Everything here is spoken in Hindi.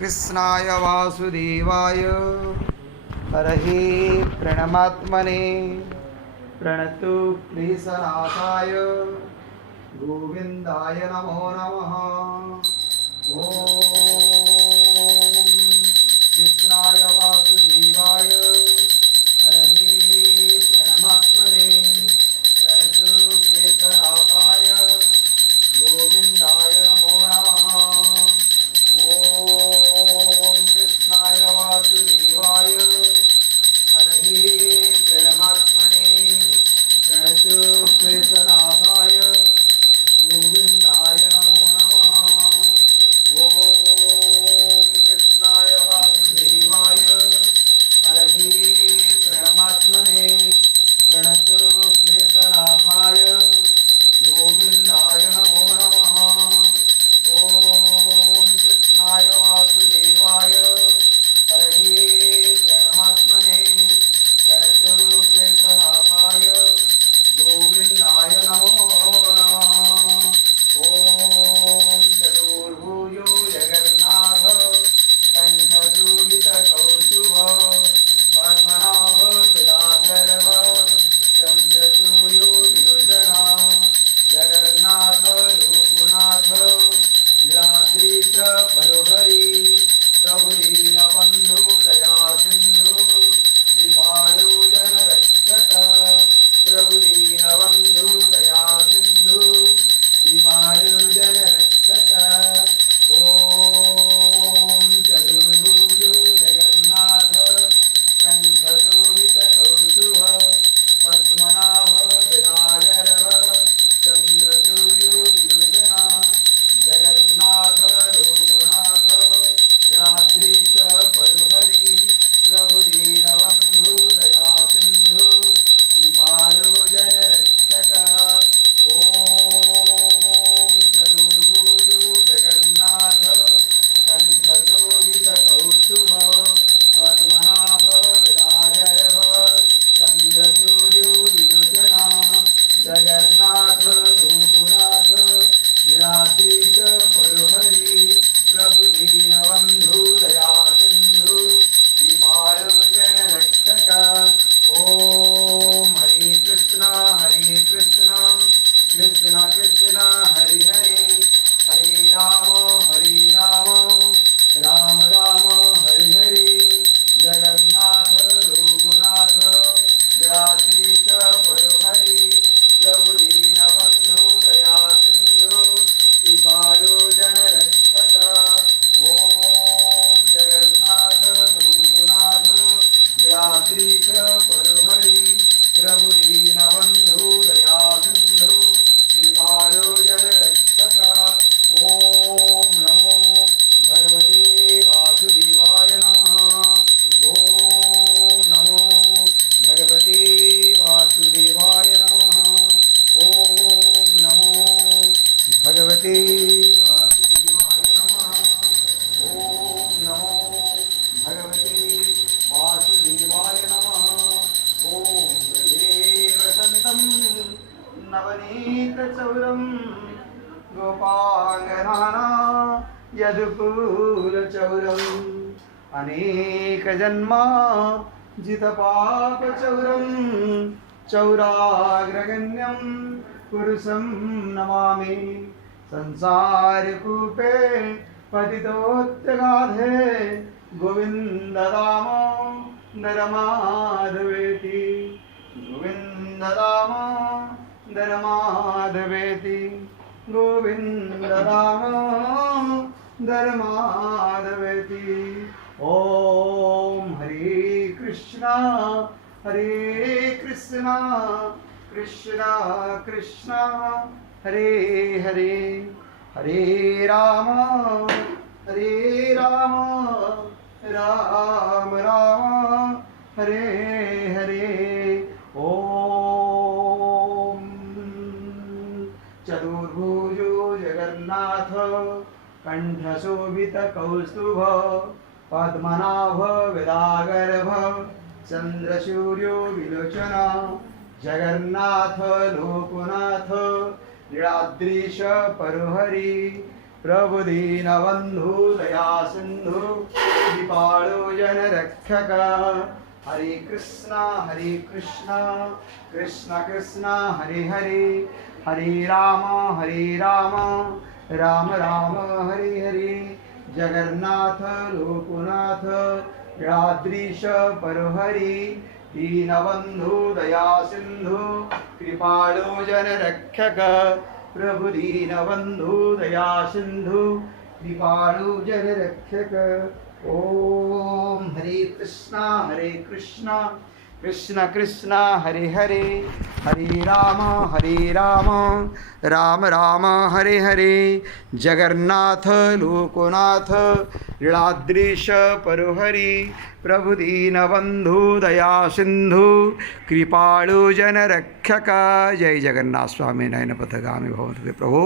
कृष्णाय वासुदेवाय हरहे प्रणमात्मने प्रणतु क्लेशनाशाय गोविंदाय नमो नमः। ओम कृष्णाय वासुदेवाय हरहे प्रणमात्मने प्रणतु क्लेशनाशाय गोविंदाय नमो नमः। ओम कृष्णाय वासुदेवाय हरहे प्रणमात्मने प्रणतु क्लेशनाशाय गोविंदाय नमो नमः। ओम कृष्णाय वासुदेवाय हरहे प्रणमात्मने प्रणतु क्लेशनाशाय गोविंदाय नमो नमः। ओम कृष्णाय वासुदेवाय हरहे प्रणमात्मने प्रणतु क्लेशनाशाय गोविंदाय नमो नमः। ओम चतुर्भुजो जगन्नाथ कंठशोभितकौस्तुभ पद्मनाभ विराजरव चन्द्रसूर्यो विलोचना जगन्नाथ रूपनाथ नीलाद्रीश परोहरि प्रभु दीनबन्धु दया सिन्धु कृपालु जनरक्षक प्रभु दीनबन्धु दया सिन्धु कृपालु जनरक्षक। ओम चतुर्भुजो जगन्नाथ कंठशोभितकौस्तुभ पद्मनाभ विराजरव चन्द्रसूर्यो विलोचना जगन्नाथ लोकनाथ नीलाद्रीश परोहरि प्रभु दीनबन्धु दया सिन्धु कृपालो जनरक्षक। ओम चतुर्भुजो जगन्नाथ कंठशोभितकौस्तुभ पद्मनाभ विराजरव चन्द्रसूर्यो विलोचना जगन्नाथ लोकनाथ नीलाद्रीश परोहरि प्रभु दीनबन्धु दया सिन्धु कृपालो जनरक्षक। ओम हरे कृष्णा कृष्ण कृष्ण हरे हरे हरे राम राम राम हरे हरे जगन्नाथ लोकनाथ नीलाद्रीश परोहरि प्रभु दीनबन्धु दया सिन्धु कृपालो जनरक्षक। ओम जगन्नाथ लोकनाथ नीलाद्रीश परोहरि प्रभु दीनबन्धु दया सिन्धु कृपालो जनरक्षक। ओम नमो भगवते वासुदेवाय नमः। ओम नमो भगवते वासुदेवाय नमः। ओम नमो भगवते वासुदेवाय नमः। ओम नमो भगवते वासुदेवाय नमः। ओम देव संतं नवनीतचौरं गोपांगनाना यदुकूलचौरम् अनेकजन्मा जितपापचौरं चौराग्रगण्यं पुरुषं नमामि। संसारकूपे पतितोत्तगाधे गोविन्ददामोदर माधवेति गोविन्ददामोदर माधवेति गोविन्ददामोदर माधवेति। ओम हरे कृष्णा कृष्ण कृष्ण हरे हरे हरे राम राम राम हरे हरे। ओम चतुर्भुजो जगन्नाथ कंठशोभितकौस्तुभ पद्मनाभ विरागर्भ चन्द्रसूर्यो विलोचना जगन्नाथ लोकनाथ नीलाद्रीश परोहरि प्रभु दीनबंधु दया सिंधु कृपाळु जनरक्षक हरे कृष्णा कृष्ण कृष्ण हरे हरे हरे राम राम राम हरे हरे जगन्नाथ लोकनाथ याद्रीश परहरि दीनबंधु दया सिंधु कृपाळु जनरक्षक प्रभु दीनबंधु दया सिंधु कृपाळु जनरक्षक ओम हरे कृष्णा कृष्ण कृष्ण हरे हरे हरे राम राम राम हरे हरे जगन्नाथ लोकनाथ लीलाद्रीश परुहरि प्रभु दीनबंधु दया सिंधु कृपाळु जनरक्षक जय जगन्नाथ स्वामी नयन पथगामी भवतु प्रभु।